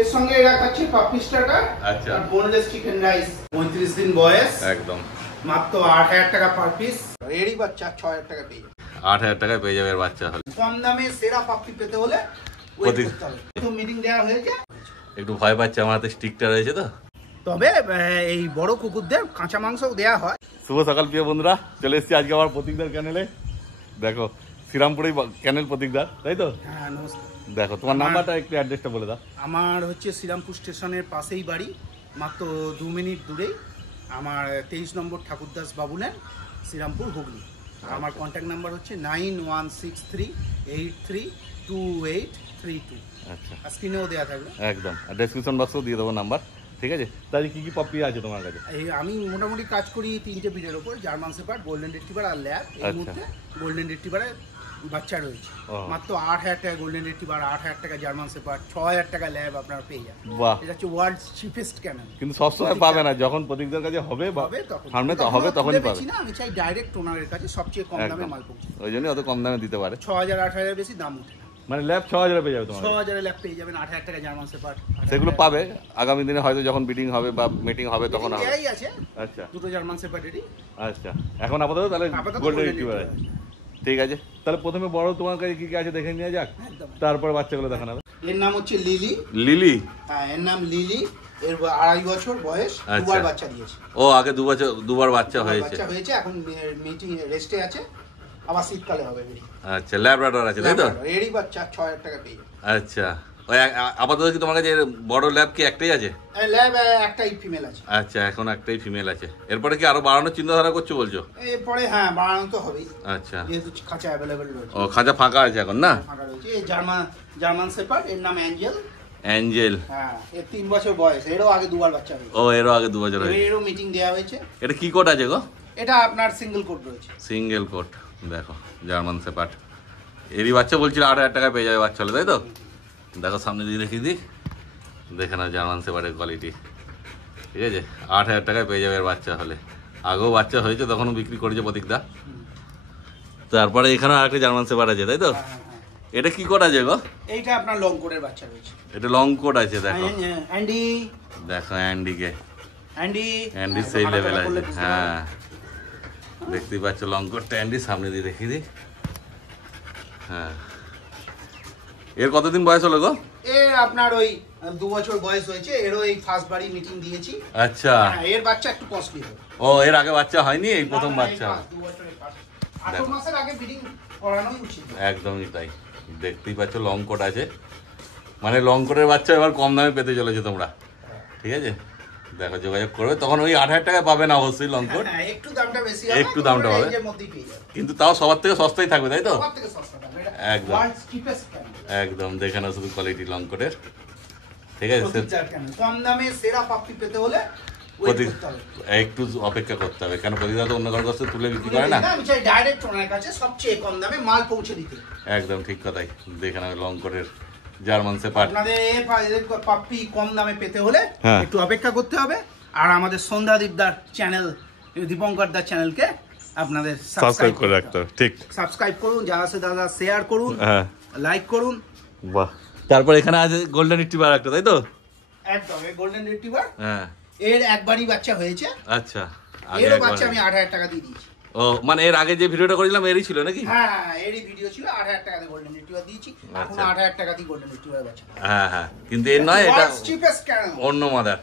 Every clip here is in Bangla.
এর সঙ্গে এরা খাচ্ছে পাপি স্টার্টার আচ্ছা আর বোনলেস চিকেন রাইস। 35 দিন বয়স, একদম মাত্র 8000 টাকা পার পিস। এরই বাচ্চা 6000 টাকা পেয়ে যাবে। 8000 টাকায় পেয়ে যাবে এর বাচ্চা হলে। কম দামে সেরা পাপি পেতে হলে ওয়েট করতে হবে। তো মিটিং দেওয়া হয়েছে, একটু ভয় পাচ্ছে, আমার হাতে স্টিকটা রয়েছে তো। তবে এই বড় কুকুরদের কাঁচা মাংসও দেওয়া হয়। শুভ সকাল প্রিয় বন্ধুরা, চলে এসেছি আজকে আবার প্রতীকদার ক্যানেলে। দেখো শ্রীরামপুরেই ক্যানেল প্রতীকদার, তাই তো? হ্যাঁ নমস্কার। দেখো তোমার নাম্বারটা একটু অ্যাড্রেসটা বলে দাও। আমার হচ্ছে শ্রীরামপুর স্টেশনের পাশেই বাড়ি, মাত্র 2 মিনিট দূরেই। আমার 23 নম্বর ঠাকুরদাস বাবুল্যান্ড, শ্রীরামপুর, হুগলি। আমার কন্ট্যাক্ট নাম্বার হচ্ছে 9163832832। আচ্ছা, স্ক্রিনেও দেওয়া থাকবে একদম, ডেসক্রিপশন বক্সেও দিয়ে দেবো নাম্বার, ঠিক আছে? তাহলে কি কি পপি আছে তোমার কাছে? আমি মোটামুটি কাজ করি 3টে ব্রিডের ওপর, জার্মান শেপার্ড, গোল্ডেন রিট্রিভার আর ল্যাব। এই মুহূর্তে গোল্ডেন রিট্রিভারের বাচ্চা রয়েছে। মাত্র 8000 টাকা গোল্ডেন রিট্রিভার, 8000 টাকা জার্মান শেপার্ড, 6000 টাকা ল্যাব আপনারা পেয়ে যাবেন। বাহ, এটা হচ্ছে ওয়ার্ল্ডস চিপেস্ট ক্যানেল। কিন্তু সবসময় পাবে না, যখন প্রতীকদার কাছে হবে সামনে তো হবে তখনই পাবে। আমি চাই ডাইরেক্ট ওনারের কাছে সবচেয়ে কম দামে মাল পৌঁছে, ওই জন্যই অত কম দামে দিতে পারে। 6000 8000 বেশি দাম উঠে। মানে ল্যাব 6000 পেয়ে যাবে তোমার? 6000 ল্যাব পেয়ে যাবেন, 8000 টাকা জার্মান শেপার্ড। সেগুলো পাবে আগামী দিনে, হয়তো যখন বিডিং হবে বা মিটিং হবে তখন হবে। এই আছে আচ্ছা, দুটো জার্মান শেপার্ডেরই। আচ্ছা, এখন আপাতত তাহলে গোল্ডেন রিট্রিভার আছে। ঠিক আছে, তাহলে প্রথমে বড় তোমার কাছে কি কি আছে দেখে নিয়ে যাক, তারপর বাচ্চাগুলো দেখানো হবে। এর নাম হচ্ছে লিলি। লিলি? হ্যাঁ, এর নাম লিলি। এর 2.5 বছর বয়স, দুবার বাচ্চা দিয়েছে। ও, আগে দুবার বাচ্চা হয়েছে। এখন মিটিং রেস্টে আছে, আবার শীতকালে হবে। আচ্ছা, ল্যাব্রাডর আছে তাই তো? এরই বাচ্চা 6000 টাকা পেয়ে যাবে। আচ্ছা, ওই আপাতত কি তোমার কাছে বড় ল্যাব কি একটাই আছে? ল্যাব একটাই ফিমেল আছে। আচ্ছা, এখন একটাই ফিমেল আছে। এরপরে কি আরো বাড়ানোর চিন্তাধারা করছো বলছো? এরপরে হ্যাঁ, বাড়ানো তো হবেই। আচ্ছা, যেহেতু খাঁচা অ্যাভেলেবল রয়েছে। ও, খাঁচা ফাঁকা আছে এখন না? ফাঁকা রয়েছে। এই জার্মান শেপার্ড, এর নাম অ্যাঞ্জেল। অ্যাঞ্জেল? হ্যাঁ, এর 3 বছর বয়স। এরও আগে দুবার বাচ্চা হয়েছে। ও, এরও আগে 2 বছর হয়েছে। এরও মিটিং দেওয়া হয়েছে। এটা কি কোট আছে গো? এটা আপনার সিঙ্গেল কোট রয়েছে। Single coat. দেখো জার্মান শেপার্ড, এরই বাচ্চা বলছিল 8000 টাকায় পেয়ে যাবে বাচ্চা হলে, তাই তো? দেখো সামনে দিয়ে দেখিয়ে দিই, দেখে না জার্মান শেপার্ডের কোয়ালিটি, ঠিক আছে? 8000 টাকায় পেয়ে যাবে এর বাচ্চা হলে। আগেও বাচ্চা হয়েছে, তখনও বিক্রি করেছে প্রতীকদা। তারপরে এখানে আরেকটা জার্মান শেপার্ড আছে, তাই তো? এটা কি কোট আছে গো? এইটা আপনার লং কোটের বাচ্চা রয়েছে। এটা লং কোট আছে। দেখো অ্যান্ডি, দেখো অ্যান্ডিকে, অ্যান্ডি সেই লেভেল আছে। হ্যাঁ, দেখতেই পাচ্ছ লং কোটটা অ্যান্ডি, সামনে দিয়ে দেখিয়ে দিই। হ্যাঁ, এর কতদিন বয়স হলো গো? এর আপনার ওই 2 বছর বয়স হয়েছে। এরও এই ফার্স্ট বাড়ি মিটিং দিয়েছি। আচ্ছা, এর বাচ্চা একটু কস্টলি হবে। ও, এর আগে বাচ্চা হয়নি, এই প্রথম বাচ্চা। 2 বছরের ফার্স্ট, 8 মাসের আগে মিটিং করানোই উচিত। একদমই তাই, দেখতেই পাচ্ছ লং কোট আছে। মানে লং কোটের বাচ্চা এবার কম দামে পেতে চলেছে তোমরা, ঠিক আছে? দেখো, যোগাযোগ করবে, তখন ওই 8000 টাকায় পাবে না অবশ্যই লং কোট, একটু দামটা বেশি হবে, একটু দামটা হবে, কিন্তু তাও সবার থেকে সস্তাই থাকবে, তাই তো? একদম একদম, দেখে নাও শুধু কোয়ালিটি লং কোটের, ঠিক আছে? কম দামে সেরা পাপি পেতে হলে একটু অপেক্ষা করতে হবে, কেন প্রতিদিন তো অন্য কারোর কাছে তুলে বিক্রি করে না। আমি চাই ডাইরেক্ট ওনার কাছে সবচেয়ে কম দামে মাল পৌঁছে দিতে। একদম ঠিক কথাই, দেখে নাও লং কোটের জার্মান শেপার্ড। আপনাদের পাপি কম দামে পেতে হলে একটু অপেক্ষা করতে হবে। আর আমাদের সন্ধ্যাদীপদার চ্যানেল, দীপঙ্করদার চ্যানেলকে আপনাদের সাবস্ক্রাইব করে রাখতে হবে। ঠিক, সাবস্ক্রাইব করুন, যা আছে দাদা শেয়ার করুন, লাইক করুন। বাহ, তারপর এখানে আছে গোল্ডেন রিট্রিভার একটা, তাই তো? একদম, এই গোল্ডেন রিট্রিভার। হ্যাঁ, এর একবারই বাচ্চা হয়েছে। আচ্ছা, এর বাচ্চা আমি 8000 টাকা দিয়ে দিয়েছি। ও, মানে এর আগে যে ভিডিওটা করেছিলাম এরই ছিল নাকি? হ্যাঁ, এরই ভিডিও ছিল। 8000 টাকা দিয়ে গোল্ডেন রিট্রিভার দিয়েছি। এখন 8000 টাকা দিয়ে গোল্ডেন রিট্রিভার বাচ্চা। হ্যাঁ হ্যাঁ, কিন্তু এর নয়, এটা চিপেস্ট ক্যানেল, অন্য মাদার।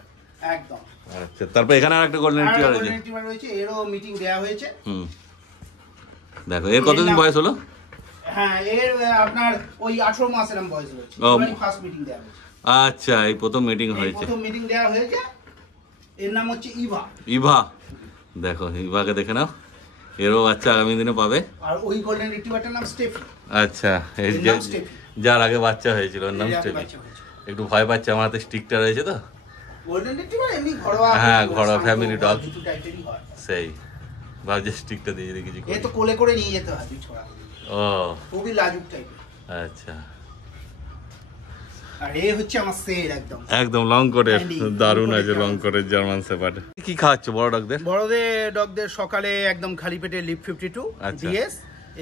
একদম। আচ্ছা, তারপর এখানে আরেকটা গোল্ডেন রিট্রিভার রয়েছে। এরও মিটিং দেয়া হয়েছে। দেখো, এর কতদিন বয়স হলো? হ্যাঁ, এর আপনার ওই 18 মাসের বয়স হয়েছে। এবারই ফার্স্ট মিটিং দেয়া হয়েছে। আচ্ছা, এই প্রথম মিটিং হয়েছে। প্রথম মিটিং দেয়া হয়েছে। এর নাম হচ্ছে ইভা। ইভা, দেখো ইভাকে দেখে নাও, এরও বাচ্চা আগামী দিনে পাবে। আর ওই গোল্ডেন রিট্রিভারটার নাম স্টেফি। আচ্ছা, এই যার আগে বাচ্চা হয়েছিল ওর নাম স্টেফি। একটু ভয় পাচ্ছে, আমার হাতে স্টিকটা রয়েছে তো। গোল্ডেন রিট্রিভার এমনি ঘরোয়া, হ্যাঁ, ঘরোয়া ফ্যামিলি ডগ, কিছু টাইপেরই হয়। সেই ভাবছে স্টিকটা দিয়ে দিই কিছু। এ তো কোলে করে নিয়ে যেতে হয় ছোড়া। ও, খুবই লাজুক টাইপের। আচ্ছা, আর এ হচ্ছে আমার সের একদম একদম লং কোটের, দারুণ আছে লং কোটের জার্মান শেপার্ড। কি খাওয়াচ্ছ বড় ডগদের? বড়দের ডগদের সকালে একদম খালি পেটে লিপ 52 ডিএস,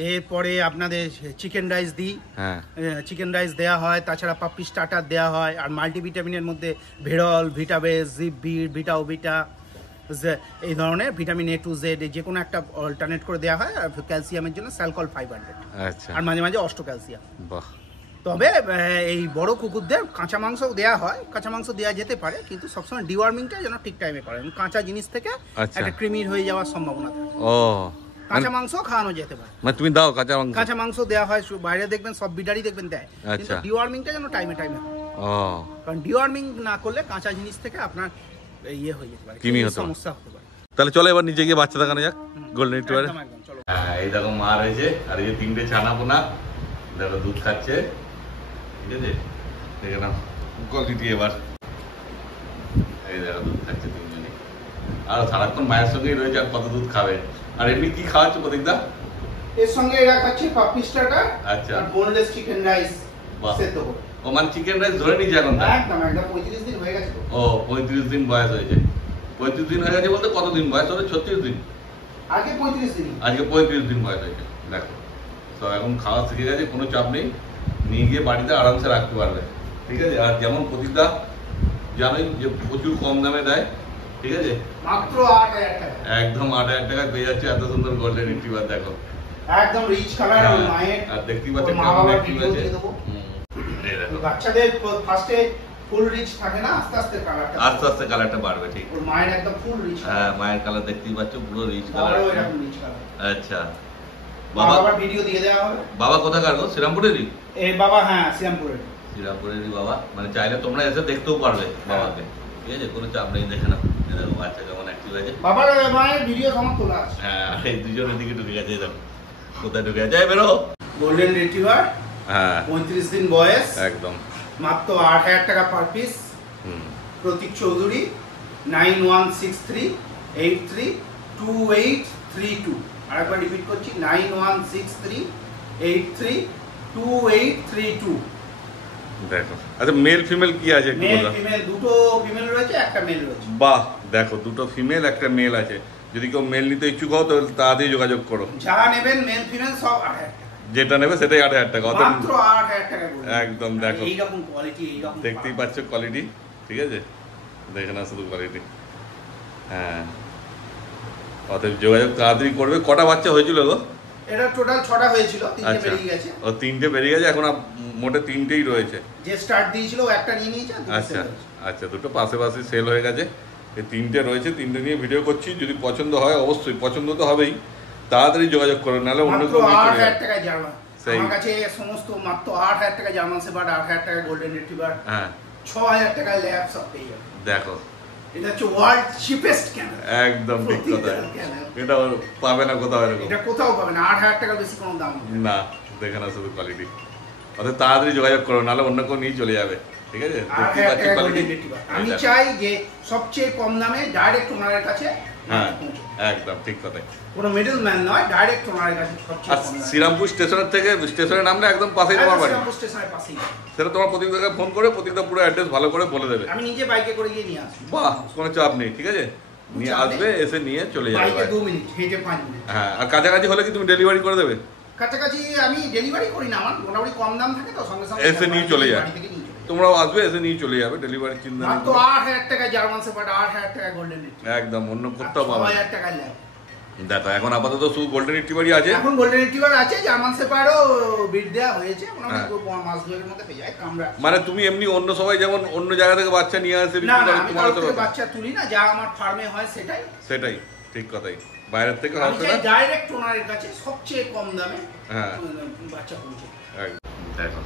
এরপরে আপনাদের চিকেন রাইস দিই, হ্যাঁ চিকেন রাইস দেওয়া হয়, তাছাড়া পাপ্পি স্টার্টার দেওয়া হয়, আর মাল্টিভিটামিনের মধ্যে ভেরল, ভিটাবেস, জিপ বিট, ভিটাও ভিটা, এই ধরনের ভিটামিন A to Z যে কোনো একটা অল্টারনেট করে দেওয়া হয়। আর ক্যালসিয়ামের জন্য স্যালকল 500, আচ্ছা, আর মাঝে মাঝে অষ্ট ক্যালসিয়াম। বাহ। তবে এই বড় কুকুরদের কাঁচা মাংস দেওয়া হয়, কাঁচা মাংস দেওয়া যেতে পারে, কিন্তু সবসময় ডিওয়ার্মিংটা যেন ঠিক টাইমে করেন। কাঁচা জিনিস থেকে একটা কৃমি হয়ে যাওয়ার সম্ভাবনা থাকে। ও, কাঁচা মাংস খাওয়ানো যেতে পারে, মানে তুমি দাও কাঁচা মাংস? কাঁচা মাংস দেওয়া হয়, বাইরে দেখবেন সব বিডারই দেখবেন দেয়, কিন্তু ডিওয়ার্মিংটা যেন টাইমে টাইমে হয়। ও, কারণ ডিওয়ার্মিং না করলে কাঁচা জিনিস থেকে আপনার ইয়ে হয়ে যেতে পারে, কৃমি হতে সমস্যা হতে পারে। তাহলে চলো এবার নিচে গিয়ে বাচ্চা দেখানো যাক গোল্ডেন রিট্রিভারে। একদম চলো। হ্যাঁ, এই দেখো মা রয়েছে, আর এই যে 3টে ছানা পোনা, দেখো দুধ খাচ্ছে, ঠিক আছে? দেখে নাও কোয়ালিটি এবার, এই দেখো দুধ খাচ্ছে 3জনই, আর সারাক্ষণ মায়ের সঙ্গেই রয়েছে, আর কত দুধ খাবে। আর এমনি কি খাওয়াচ্ছ প্রতীকদা? এর সঙ্গে এরা খাচ্ছে পাপ্পি স্টার্টার, আচ্ছা, আর বোনলেস চিকেন রাইস সেদ্ধ করে। ও মানে চিকেন রাইস ধরে নিচ্ছে এখন? একদম একদম 35 দিন হয়ে গেছে। ও 35 দিন বয়স হয়েছে। 35 দিন হয়ে গেছে বলতে কতদিন বয়স হবে? 36 দিন। আগে 35 দিন, আজকে 35 দিন বয়স হয়েছে। দেখো তো এখন খাওয়া শিখে গেছে, কোনো চাপ নেই, নিয়ে গিয়ে বাড়িতে আরামসে রাখতে পারবে, ঠিক আছে? আর যেমন প্রতিটা জানোই যে প্রচুর কম দামে দেয়, ঠিক আছে? মাত্র 8000 টাকা, একদম 8000 টাকায় পেয়ে যাচ্ছে এত সুন্দর গোল্ডেন রিট্রিভার। দেখো একদম রিচ কালার, আর মায়ের, আর দেখতেই পাচ্ছেন মা কেমন বাবার অ্যাক্টিভ ভিডিও আছে। দিয়ে দেবো। এই দেখো বাচ্চাদের ফার্স্টে ফুল রিচ থাকে না, আস্তে আস্তে কালারটা, আস্তে আস্তে কালারটা বাড়বে, ঠিক? ওর মায়ের একদম ফুল রিচ। হ্যাঁ, মায়ের কালার দেখতেই পাচ্ছ, পুরো রিচ কালার। বাবারও এরকম রিচ কালার। আচ্ছা, বাবার ভিডিও দিয়ে দেওয়া হবে। বাবা কোথাকার গো? শ্রীরামপুরেরই? এই বাবা, হ্যাঁ শ্রীরামপুরের। শ্রীরামপুরেরই বাবা, মানে চাইলে তোমরা এসে দেখতেও পারবে বাবাকে, ঠিক আছে? কোনো চাপ নেই, দেখে নাও। এই দেখো বাচ্চা কেমন অ্যাক্টিভ আছে। বাবার মায়ের ভিডিও আমার তোলা আছে। হ্যাঁ, এই দুজনের দিকে ঢুকে গেছে, দেখো কোথায় ঢুকে গেছে, বেরো। গোল্ডেন রিট্রিভার, হ্যাঁ 35 দিন বয়স, একদম, মাত্র 8000 টাকা পার পিস। প্রতীক চৌধুরী, 9163832832। আরেকবার রিপিট করছি, 9163832832। দেখো। আচ্ছা, মেল ফিমেল কি আছে একটু মেল বলো? ফিমেল দুটো ফিমেল রয়েছে, একটা মেল রয়েছে। বাহ, দেখো দুটো ফিমেল একটা মেল আছে। যদি কেউ মেল নিতে ইচ্ছুক হও তাহলে তাড়াতাড়ি যোগাযোগ করো। যা নেবেন মেল ফিমেল সব 8000 টাকা, যেটা নেবে সেটাই 8000 টাকা। মাত্র 8000 টাকা করে। একদম দেখো, এইরকম কোয়ালিটি, এইরকম দেখতেই পাচ্ছ কোয়ালিটি, ঠিক আছে? দেখে না শুধু কোয়ালিটি। হ্যাঁ, অতএব যোগাযোগ তাড়াতাড়ি করবে। কটা বাচ্চা হয়েছিল গো? এটা টোটাল 6টা হয়েছিল, 3টে আচ্ছা, বেরিয়ে গেছে। ও 3টে বেরিয়ে গেছে, এখন মোটে 3টেই রয়েছে। যে স্টার্ট দিয়েছিল ও একটা নিয়ে নিয়েছে। আচ্ছা আচ্ছা, দুটো পাশাপাশি সেল হয়ে গেছে। এই 3টে রয়েছে, 3টে নিয়ে ভিডিও করছি। যদি পছন্দ হয়, অবশ্যই পছন্দ তো হবেই, তাড়াতাড়ি যোগাযোগ করো, নাহলে অন্য মাত্র কেউ নিয়ে চলে 8000 যাবে। টাকা জার্মান। আমার কাছে সমস্ত মাত্র 8000 টাকা জার্মান শেপার্ড, 8000 টাকা গোল্ডেন রিট্রিভার, হ্যাঁ 6000 টাকা ল্যাব সব পেয়ে যাবে। দেখো, এটা হচ্ছে ওয়ার্ল্ড চিপেস্ট ক্যামেরা। একদম ঠিক কথা। এটা পাবে না কোথাও এরকম, এটা কোথাও পাবে না, 8000 টাকা বেশি কোনো দাম নেই। না। দেখে না শুধু কোয়ালিটি, অর্থাৎ তাড়াতাড়ি যোগাযোগ করো, নাহলে অন্য কেউ নিয়ে চলে যাবে, ঠিক আছে? দেখতে পাচ্ছি কোয়ালিটি। আমি চাই যে সবচেয়ে কম দামে ডাইরেক্ট ওনারের কাছে। হ্যাঁ একদম ঠিক কথা। কোনো মিডল ম্যান নয়, ডাইরেক্ট ওনারের কাছে সবচেয়ে আর কম দামে। শ্রীরামপুর স্টেশনের থেকে, স্টেশনের নামটা একদম পাশেই তোমার বাড়ি। শ্রীরামপুর স্টেশনের পাশেই। সেটা তোমার প্রতীকদাকে ফোন করে প্রতীকদা পুরো অ্যাড্রেস ভালো করে বলে দেবে। আমি নিজে বাইকে করে গিয়ে নিয়ে আসবো। বাহ, কোনো চাপ নেই, ঠিক আছে? নিয়ে আসবে, এসে নিয়ে চলে যাবে। বাইকে 2 মিনিট, হেঁটে 5 মিনিট। হ্যাঁ, আর কাছাকাছি হলে কি তুমি ডেলিভারি করে দেবে? কাছাকাছি আমি ডেলিভারি করি না, আমার মোটামুটি কম দাম থাকে তো, সঙ্গে সঙ্গে এসে নিয়ে চলে যায়। বাড়ি থেকে নিয়ে চলে যায়। তোমরাও আসবে, এসে নিয়ে চলে যাবে, ডেলিভারি চিন্তা নেই। মাত্র 8000 টাকা জার্মান শেপার্ড, 8000 টাকা গোল্ডেন রিট্রিভার, একদম অন্য কোথাও পাবে না। 6000 টাকা ল্যাব। দেখো, এখন আপাতত শুধু গোল্ডেন রিট্রিভারই আছে। এখন গোল্ডেন রিট্রিভার আছে, জার্মান শেপার্ডও বিট দেওয়া হয়েছে, মোটামুটি মাস দুয়েকের মধ্যে পেয়ে যায়। কামড়া মানে তুমি এমনি অন্য সবাই যেমন অন্য জায়গা থেকে বাচ্চা নিয়ে আসে না বিক্রি না, করে, আমি তোমার কারোর তো থেকে বাচ্চা তুলি না, যা আমার ফার্মে হয় সেটাই। সেটাই ঠিক কথাই, বাইরের থেকে আমি হবে চাই না। ডাইরেক্ট ওনারের কাছে সবচেয়ে কম দামে হ্যাঁ বাচ্চা পৌঁছে। দেখো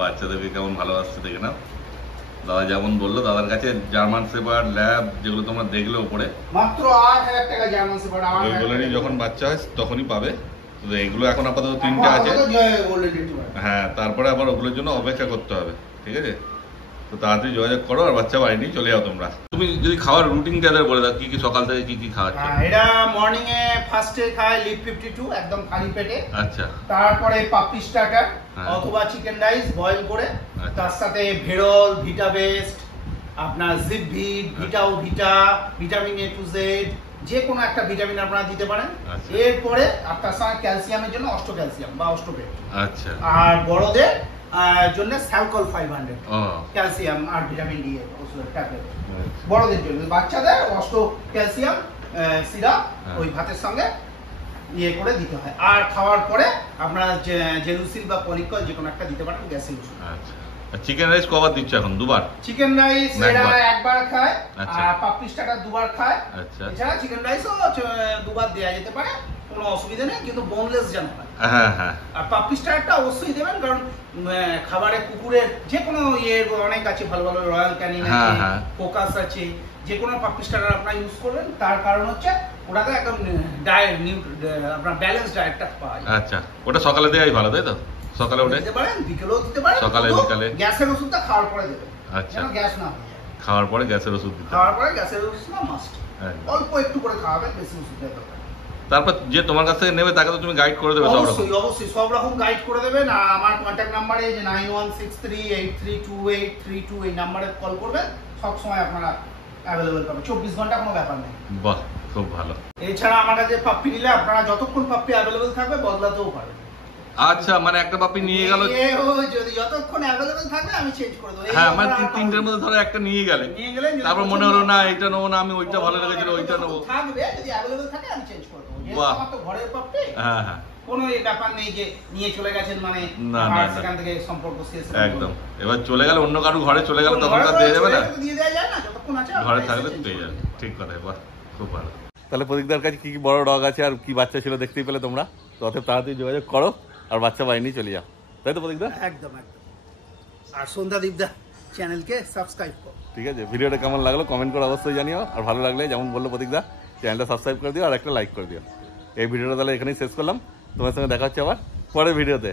বাচ্চাদেরকে কেমন ভালোবাসছে, দেখে নাও। দাদা যেমন বললো, দাদার কাছে জার্মান শেপার্ড, ল্যাব, যেগুলো তোমরা দেখলে উপরে, মাত্র 8000 টাকা জার্মান শেপার্ড, ওইগুলোরই যখন বাচ্চা হয় তখনই পাবে। তো এগুলো এখন আপাতত 3টে আছে। হ্যাঁ, তারপরে আবার ওগুলোর জন্য অপেক্ষা করতে হবে, ঠিক আছে? তো তাড়াতাড়ি যোগাযোগ করো, আর বাচ্চা বাড়ি নিয়ে চলে যাও তোমরা। তুমি যদি খাওয়ার রুটিনটা বলে দাও, কি কি সকাল থেকে কি কি খাওয়াচ্ছ? এটা মর্নিং এ ফার্স্টে খায় লিপ 52 একদম খালি পেটে। আচ্ছা, তারপরে পাপ্পি স্টার্টার হ্যাঁ। অথবা চিকেন রাইস বয়েল করে, আচ্ছা। তার সাথে ভেরল, ভিটাবেস্ট, আপনার জিপ ভিট, ভিটাও ভিটা, ভিটামিন A to Z, যে কোনো একটা ভিটামিন আপনারা দিতে পারেন। আচ্ছা। এরপরে আপনার সঙ্গে ক্যালসিয়ামের জন্য অস্টো ক্যালসিয়াম বা অস্টোপেট। আচ্ছা। আর বড়দের জন্য স্যালকল 500 ক্যালসিয়াম আর ভিটামিন ডি এর ওষুধের ট্যাবলেট বড়দের জন্য। বাচ্চাদের অস্টো ক্যালসিয়াম সিরাপ ওই ভাতের সঙ্গে ইয়ে করে দিতে হয়। আর খাওয়ার পরে আপনারা জেলুসিল বা পলিকল যে কোনো একটা দিতে পারেন গ্যাসের ওষুধ। আচ্ছা। চিকেন রাইস কবার দিচ্ছ এখন? দুবার? চিকেন রাইস এরা একবার খায়, আর পাপড়ি স্টার্টার দুবার খায়। আচ্ছা। এছাড়া চিকেন রাইসও দুবার দেওয়া যেতে পারে, কোনো অসুবিধা নেই, কিন্তু বোনলেস যেন হয়। হ্যাঁ হ্যাঁ। আর পাপড়ি স্টার্টারটা অবশ্যই দেবেন, কারণ খাবারে কুকুরের যে কোনো ইয়ে অনেক আছে, ভালো ভালো রয়্যাল ক্যানিন আছে, ফোকাস আছে, যে কোনো পাপড়ি স্টার্টার আপনারা ইউজ করবেন। তার কারণ হচ্ছে ওটাতে একদম ডায়েট আপনার ব্যালেন্স ডায়েটটা পাওয়া যায়। আচ্ছা, ওটা সকালে দেওয়াই ভালো, তাই তো? সকালে উঠে দিতে পারেন, বিকেলেও দিতে পারেন, সকালে বিকালে। গ্যাসের ওষুধটা খাওয়ার পরে দেবেন। আচ্ছা। যেন গ্যাস না হয়। খাওয়ার পরে গ্যাসের ওষুধ দিতে, খাওয়ার পরে গ্যাসের ওষুধ মাস্ট, অল্প একটু করে খাওয়াবেন, বেশি ওষুধ দেওয়া দরকার। তারপর যে তোমার কাছ থেকে নেবে তাকে তো তুমি গাইড করে দেবে সব রকম? অবশ্যই অবশ্যই সব রকম গাইড করে দেবেন। আর আমার কন্ট্যাক্ট নাম্বারে যে 9163832832 এই নাম্বারে কল করবেন, সব সময় আপনারা অ্যাভেলেবল পাবেন, 24 ঘন্টা, কোনো ব্যাপার নেই। বাহ, খুব ভালো। এছাড়া আমার কাছে পাপ্পি নিলে আপনারা যতক্ষণ পাপ্পি অ্যাভেলেবল থাকবে বদলাতেও পারবেন। আচ্ছা, মানে একটা পাপি নিয়ে গেল, যদি যতক্ষণ অ্যাভেলেবল থাকবে আমি চেঞ্জ করে দেব। হ্যাঁ, মানে তিনটের মধ্যে ধরো একটা নিয়ে গেলেন, তারপর মনে হলো না এটা নেবো না, আমি ওইটা ভালো লেগেছিল ওইটা নেবো, থাকবে, যদি অ্যাভেলেবল থাকে আমি চেঞ্জ করে দেব। যেহেতু আমার তো ঘরের পাপ্পি, হ্যাঁ হ্যাঁ, কোনো এই ব্যাপার নেই যে নিয়ে চলে গেছেন মানে আর সেখান থেকে সম্পর্ক শেষ। একদম। এবার চলে গেল অন্য কারো ঘরে, চলে গেল তখন তার দিয়ে যাবে না, দিয়ে দেওয়া যায় না, যতক্ষণ আছে ঘরে থাকলে পেয়ে যাবে। ঠিক কথা, বাহ, খুব ভালো। তাহলে প্রদীপদার কাছে কি কি বড় ডগ আছে আর কি বাচ্চা ছিল দেখতেই পেলে তোমরা, তো অতএব তাড়াতাড়ি যোগাযোগ করো আর বাচ্চা বাড়ি নিয়ে চলে যাও, তাই তো প্রদীপদা? একদম একদম। আর সন্ধ্যাদীপদা চ্যানেলকে সাবস্ক্রাইব করো। ঠিক আছে, ভিডিওটা কেমন লাগলো কমেন্ট করে অবশ্যই জানিও, আর ভালো লাগলে যেমন বললো প্রদীপদা চ্যানেলটা সাবস্ক্রাইব করে দিও আর একটা লাইক করে দিও। এই ভিডিওটা তাহলে এখানেই শেষ করলাম, তোমার সঙ্গে দেখা হচ্ছে আবার পরের ভিডিওতে।